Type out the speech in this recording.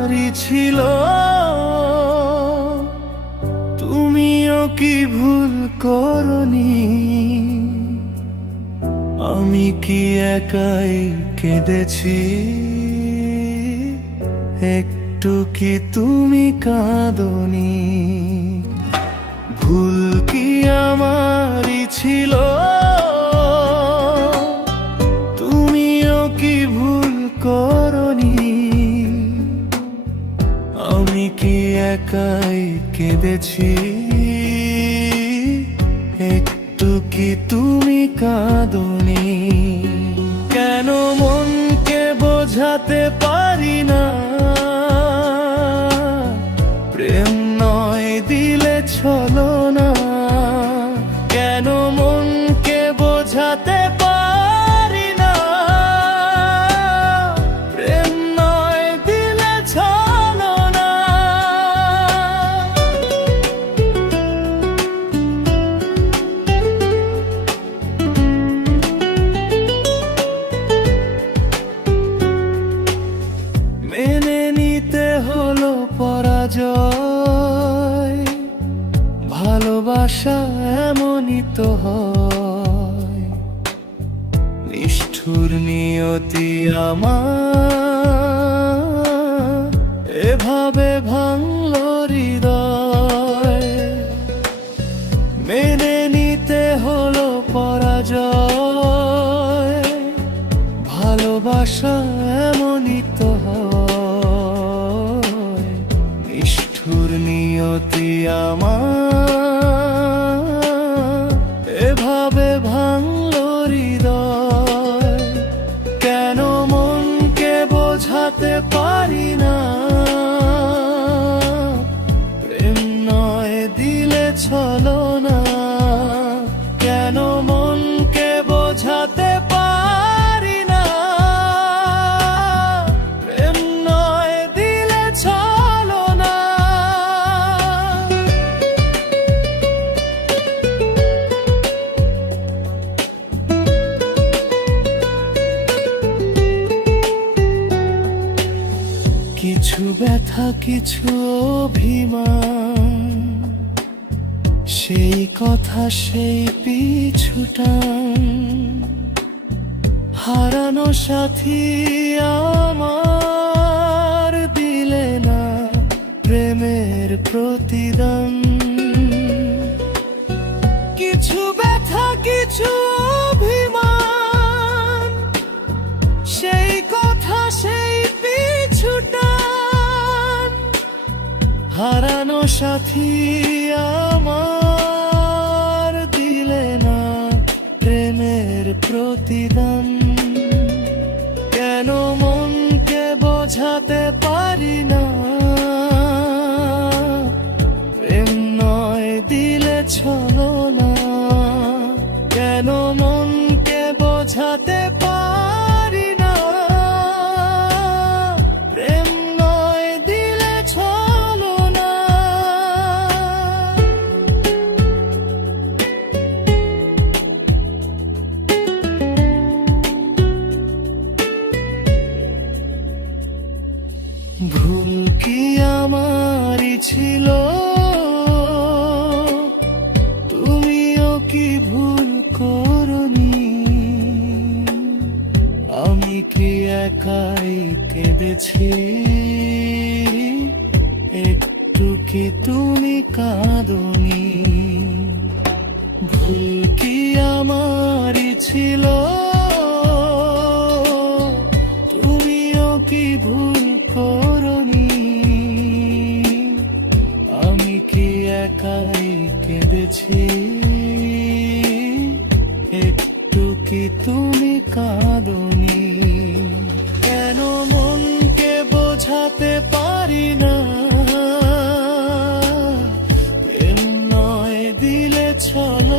আমারই ছিল, তুমিও কি ভুল করনি? আমি কি একাই কেঁদেছি? একটু কি তুমি কাঁদনি? ভুল কি আমারই ছিল, তুমিও কি ভুল করনি? আমি কি একাই কেঁদেছি? একটু কি তুমি কাঁদনি? কেন মনকে বোঝাতে পারি না, প্রেম নয় দিলে ছলনা? কেন মনকে বোঝাতে পারি না, প্রেম নয় দিলে ছলনা? মেনে নিতে হলো পরাজয়, ভালোবাসা এমনই তো হয়। নিষ্ঠুর নিয়তি আমার এভাবে ভাঙল হৃদয়। মেনে নিতে হলো পরাজয়, ভালোবাসা এমনই তো হয়। নিষ্ঠুর নিয়তি আমার এভাবে ভাঙল হৃদয়। কেন মনকে বোঝাতে পারি না, প্রেম নয় দিলে ছলনা? কেন মনকে বোঝাতে পারি না, প্রেম নয় দিলে ছলনা? কিছু ব্যথা কিছু অভিমান, সেই কথা সেই পিছুটান। হারানো সাথী আমার দিলে না প্রেমের প্রতিদান। কিছু ব্যথা কিছু অভিমান, সেই কথা সেই পিছুটান। হারানো সাথী আমার দিলে না প্রেমের প্রতিদান। কেন মনকে বোঝাতে পারি না, প্রেম নয় দিলে ছলনা? কেন মনকে বোঝাতে পারি না, প্রেম নয় দিলে ছলনা? ভুল কি আমারই ছিল, তুমিও কি ভুল করনি? আমি কি একাই কেঁদেছি? একটু কি তুমি কাঁদনি? ভুল কি আমারই ছিল, তুমিও কি ভুল করনি? আমি কি একাই কেঁদেছি? একটু কি তুমি কাঁদনি? কেন মনকে বোঝাতে পারি না, প্রেম নয় দিলে ছলনা?